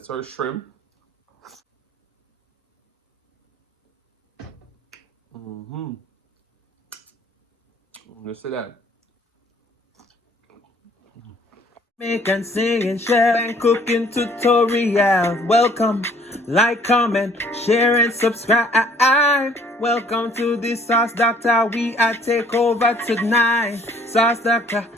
That's our shrimp. Let's see that. Make and sing and share and cooking tutorial. Welcome, like, comment, share and subscribe. Welcome to the Sauce Dackta. We are take over tonight. Sauce Dackta.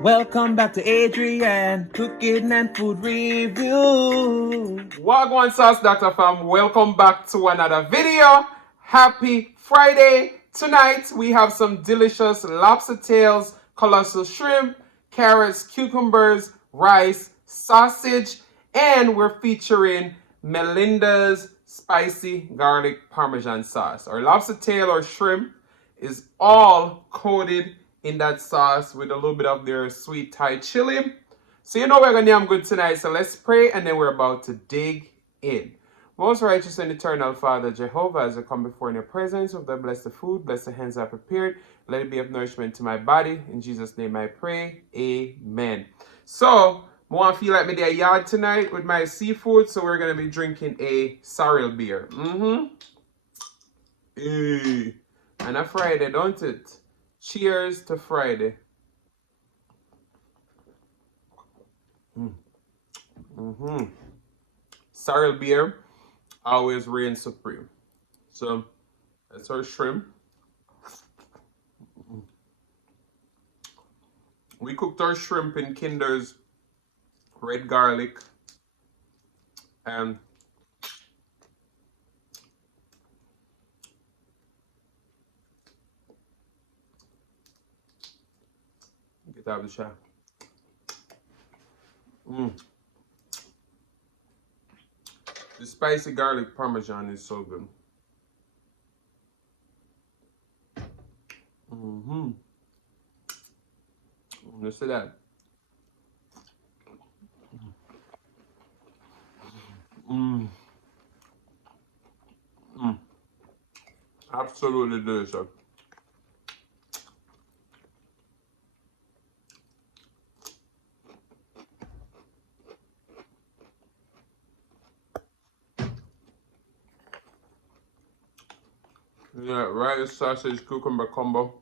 Welcome back to Adrian, cooking and food review. Wagwan Sauce Dackta fam. Welcome back to another video. Happy Friday. Tonight we have some delicious lobster tails, colossal shrimp, carrots, cucumbers, rice, sausage, and we're featuring Melinda's spicy garlic parmesan sauce. Our lobster tail or shrimp is all coated in that sauce with a little bit of their sweet Thai chili. So you know we're gonna have good tonight, so let's pray and then we're about to dig in. Most righteous and eternal Father Jehovah, as I come before in your presence with the bless the food, bless the hands I prepared, let it be of nourishment to my body. In Jesus' name I pray, amen. So, I want to feel like me there yard tonight with my seafood, so we're going to be drinking a sorrel beer. And a Friday, don't it? Cheers to Friday. Sorrel beer always reigns supreme. So, that's our shrimp. We cooked our shrimp in Kinder's red garlic and get out of the shot. The spicy garlic parmesan is so good. Let's see that. Absolutely delicious. Yeah, rice, sausage, cucumber combo.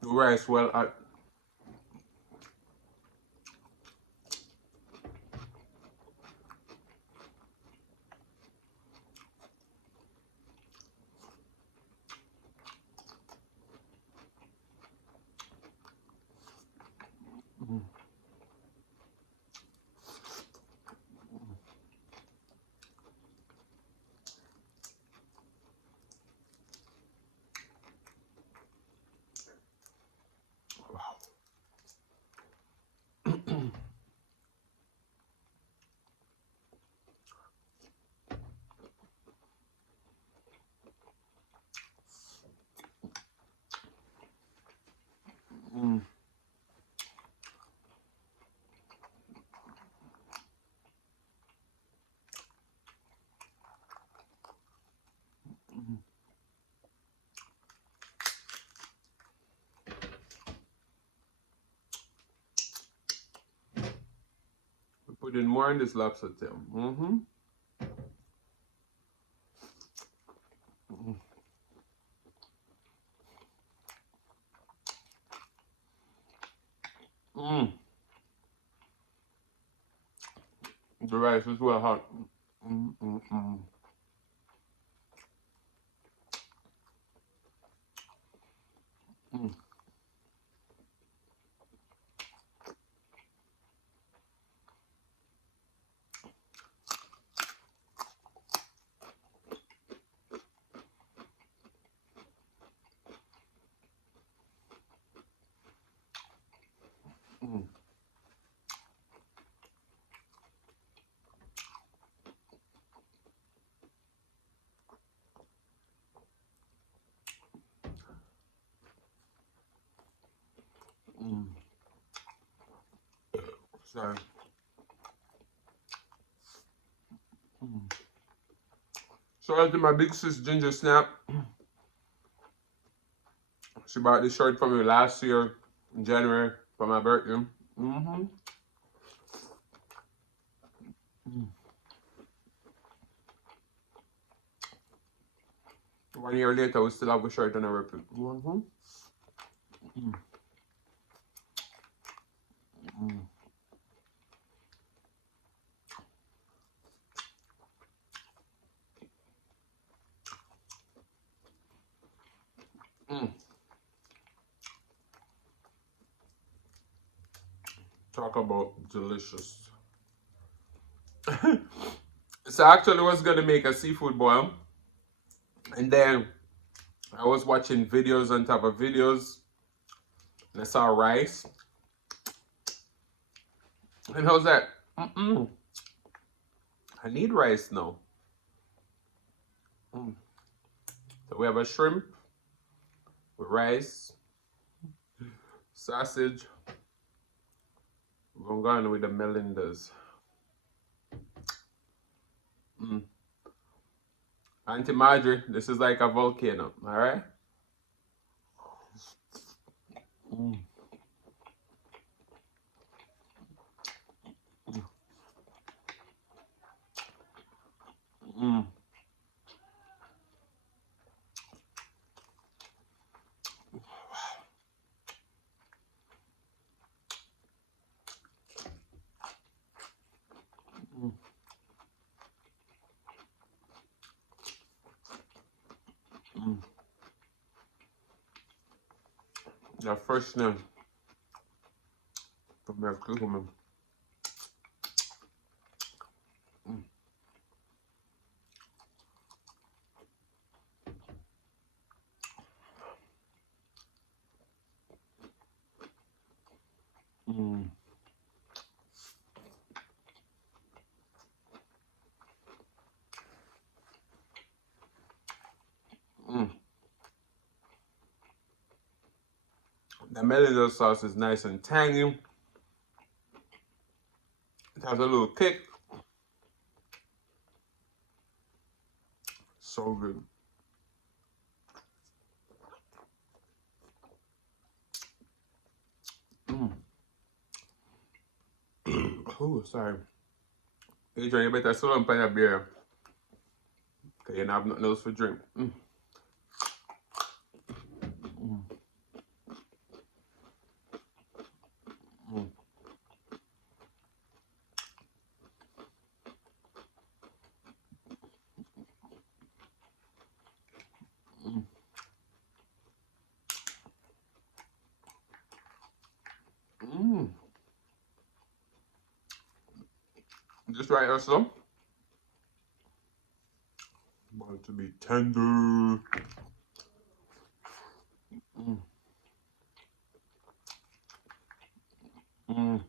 The rice well hot. We put in more in this lobster tail. The rice is well hot. Sorry. Shout out to my big sis Ginger Snap. She bought this shirt for me last year in January for my birthday. Mm-hmm. 1 year later, we still have a shirt and a repeat. Mm-hmm. Mm. Mm. Mm. Talk about delicious. So I actually was gonna make a seafood boil, and then I was watching videos on top of videos, and I saw rice, and I was like, I need rice now. So we have a shrimp with rice, sausage. We're going with the Melindas. Auntie Marjorie, this is like a volcano, all right? Mm. Mm. Mm. Mm. The freshness from the cucumber. Mm. Mm. Mm. The Melinda sauce is nice and tangy. It has a little kick. So good. Mm. Oh, sorry. Adrian, you better slow down on your beer. Because you don't have nothing else for drink. Mm. Mm. Mm. Mm. Mm. Just right also. Want to be tender. Mm. Mm.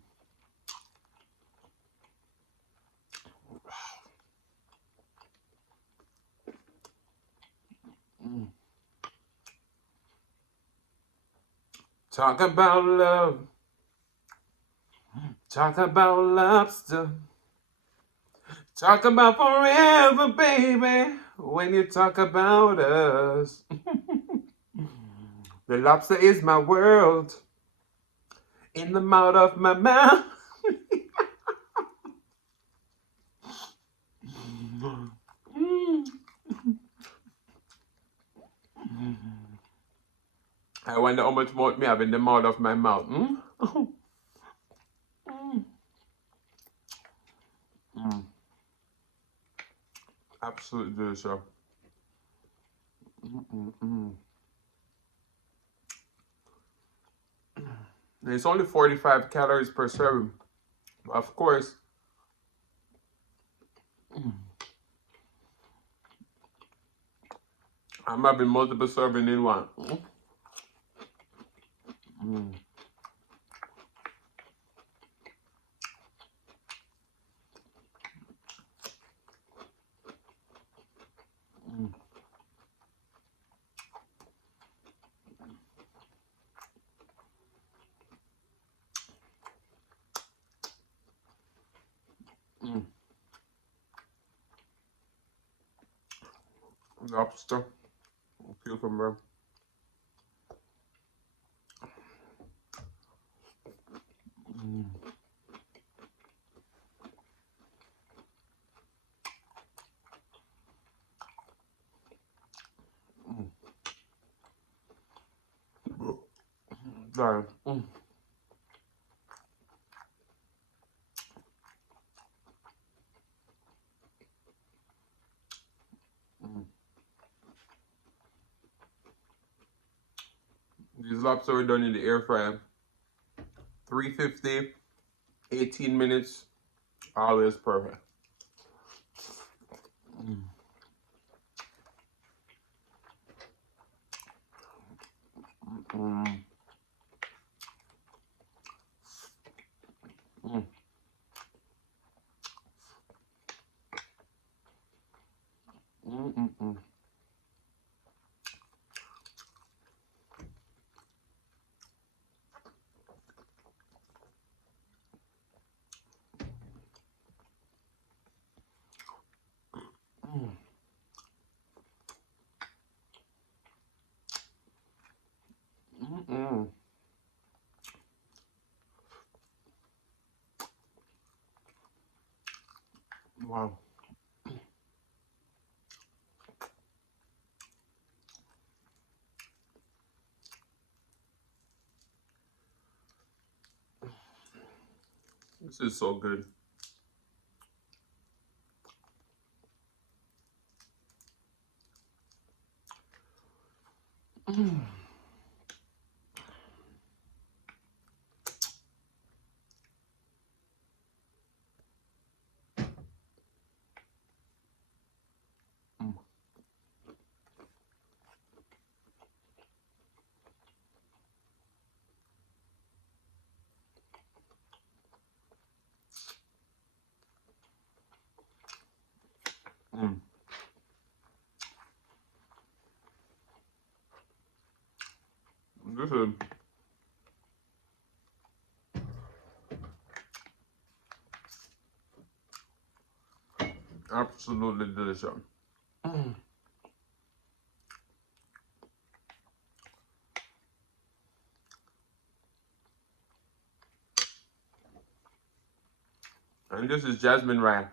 Mm. Talk about love. Talk about lobster. Talk about forever, baby. When you talk about us. The lobster is my world. In the mouth of my mouth. I wonder how much more me have in the mouth of my mouth. Mm? Mm. Absolutely delicious. And it's only 45 calories per serving. Of course, I'm having multiple serving in one. Mm. Mm. lobster, cucumber. Sorry. These lobster were done in the air fryer. 350, 18 minutes, always perfect. Wow. This is so good. This is absolutely delicious. And this is jasmine rice.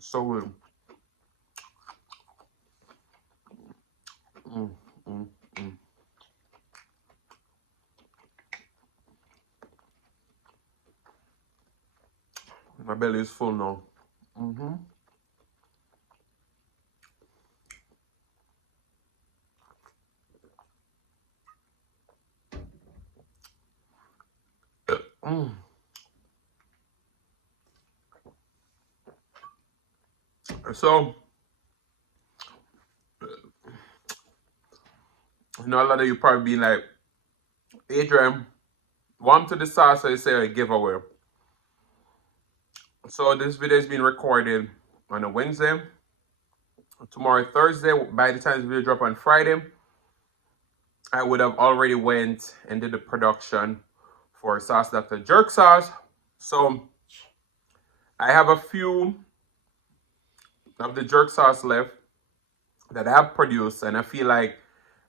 So good. My belly is full now. So, you know, a lot of you probably be like, Adrian, warm to the sauce, I say a giveaway. So this video is being recorded on a Wednesday. Tomorrow, Thursday. By the time this video drop on Friday, I would have already went and did the production for Sauce Dackta jerk sauce. So I have a few of the jerk sauce left that I have produced, and I feel like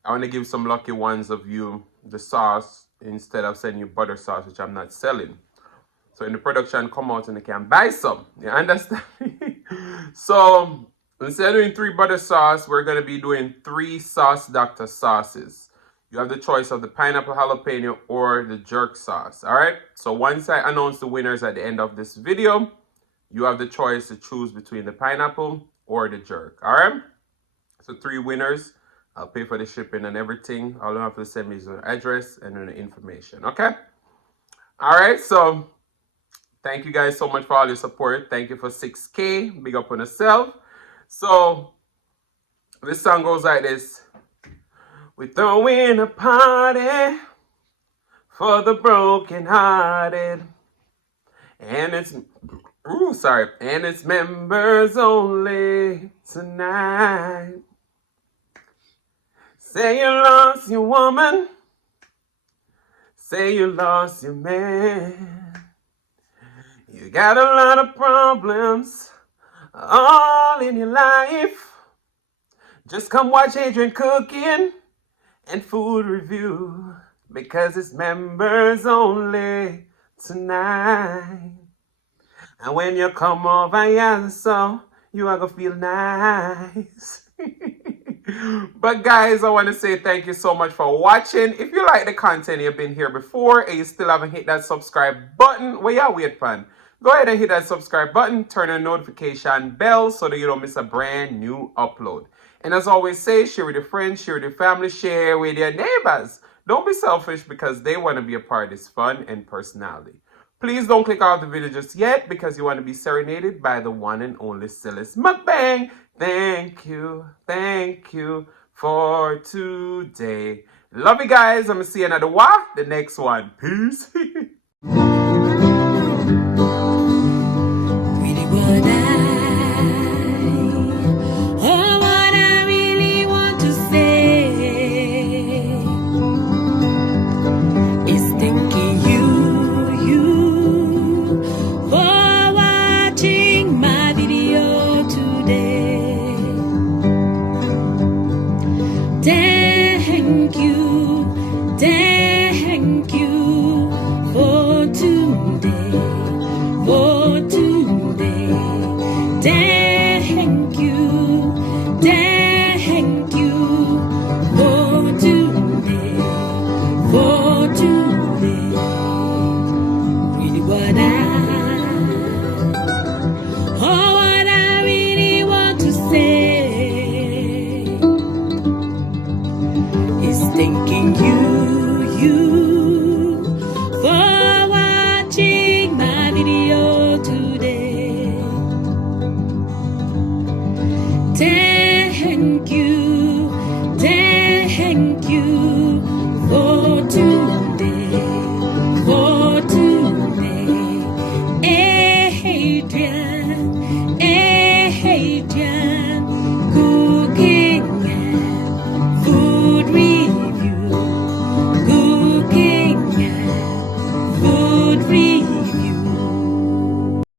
I want to give some lucky ones of you the sauce instead of sending you butter sauce, which I'm not selling. So in the production come out and they can buy some. You understand? So instead of doing 3 butter sauce, we're going to be doing 3 sauce Dackta sauces. You have the choice of the pineapple jalapeno or the jerk sauce. All right. So once I announce the winners at the end of this video, you have the choice to choose between the pineapple or the jerk. All right. So 3 winners. I'll pay for the shipping and everything. All you have to send me is the address and then the information. Okay. All right. So thank you guys so much for all your support. Thank you for 6K. Big up on yourself. So this song goes like this. We're throwing a party for the broken-hearted. And it's and it's members only tonight. Say you lost your woman. Say you lost your man. You got a lot of problems all in your life. Just come watch Adrian cooking and food review, because it's members only tonight. And when you come over here, so you are gonna feel nice. But guys, I want to say thank you so much for watching. If you like the content, you've been here before and you still haven't hit that subscribe button, what y'all wait for? Go ahead and hit that subscribe button, turn on notification bell so that you don't miss a brand new upload. And as I always say, share with your friends, share with your family, share with your neighbors. Don't be selfish, because they want to be a part of this fun and personality. Please don't click off the video just yet, because you want to be serenaded by the one and only Sillis Mukbang. Thank you for today. Love you guys. I'm going to see you another the next one. Peace.